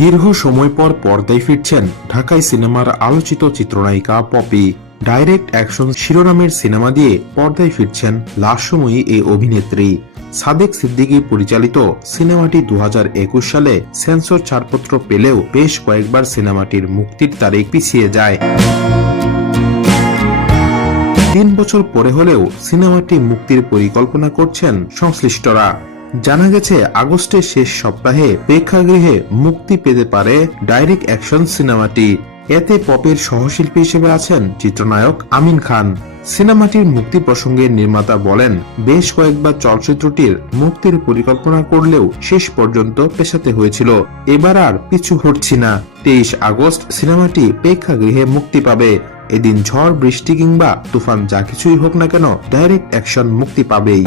দীর্ঘ সময় পর পর্দায় ফিরছেন ঢাকাই সিনেমার আলোচিত চিত্রনায়িকা পপি। ডাইরেক্ট অ্যাকশন শিরোনামের সিনেমা দিয়ে পর্দায় ফিরছেন লাস্যময়ী এই অভিনেত্রী। সাদেক সিদ্দিকী পরিচালিত সিনেমাটি 2021 সালে সেন্সর ছাড়পত্র পেলেও বেশ কয়েকবার সিনেমাটির মুক্তির তারিখ পিছিয়ে যায়। 3 বছর পরে হলেও সিনেমাটি মুক্তির পরিকল্পনা করছেন সংশ্লিষ্টরা। জানা গেছে আগস্টের শেষ সপ্তাহে প্রেক্ষাগৃহে মুক্তি পেতে পারে ডাইরেক্ট অ্যাকশন সিনেমাটি। এতে পপের সহশিল্পী হিসেবে আছেন চিত্রনায়ক আমিন খান। সিনেমাটির মুক্তি প্রসঙ্গে নির্মাতা বলেন, বেশ কয়েকবার চলচ্চিত্রটির মুক্তির পরিকল্পনা করলেও শেষ পর্যন্ত পেছাতে হয়েছিল। এবার আর পিছু হটছি না। 23 আগস্ট সিনেমাটি প্রেক্ষাগৃহে মুক্তি পাবে। এদিন ঝড় বৃষ্টি কিংবা তুফান যা কিছুই হোক না কেন ডাইরেক্ট অ্যাকশন মুক্তি পাবেই।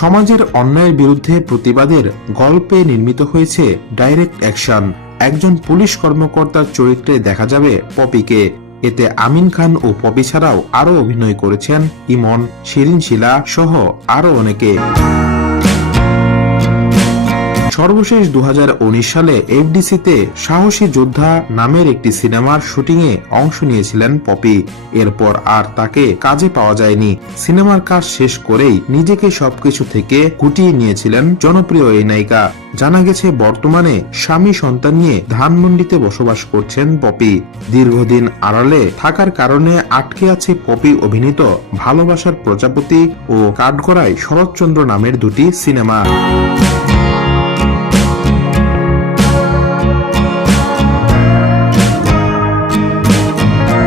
সমাজের অন্যায়ের বিরুদ্ধে প্রতিবাদের গল্পে নির্মিত হয়েছে ডাইরেক্ট অ্যাকশন। একজন পুলিশ কর্মকর্তার চরিত্রে দেখা যাবে পপিকে। এতে আমিন খান ও পপি ছাড়াও আরও অভিনয় করেছেন ইমন, শিরিন শিলা সহ আরও অনেকে। সর্বশেষ 2019 সালে এফডিসিতে সাহসী যোদ্ধা নামের একটি সিনেমার শুটিংয়ে অংশ নিয়েছিলেন পপি। এরপর আর তাকে কাজে পাওয়া যায়নি। সিনেমার কাজ শেষ করেই নিজেকে সবকিছু থেকে গুটিয়ে নিয়েছিলেন জনপ্রিয় এই নায়িকা। জানা গেছে বর্তমানে স্বামী সন্তান নিয়ে ধানমন্ডিতে বসবাস করছেন পপি। দীর্ঘদিন আড়ালে থাকার কারণে আটকে আছে পপি অভিনীত ভালোবাসার প্রজাপতি ও কাঠগড়ায় শরৎচন্দ্র নামের দুটি সিনেমা।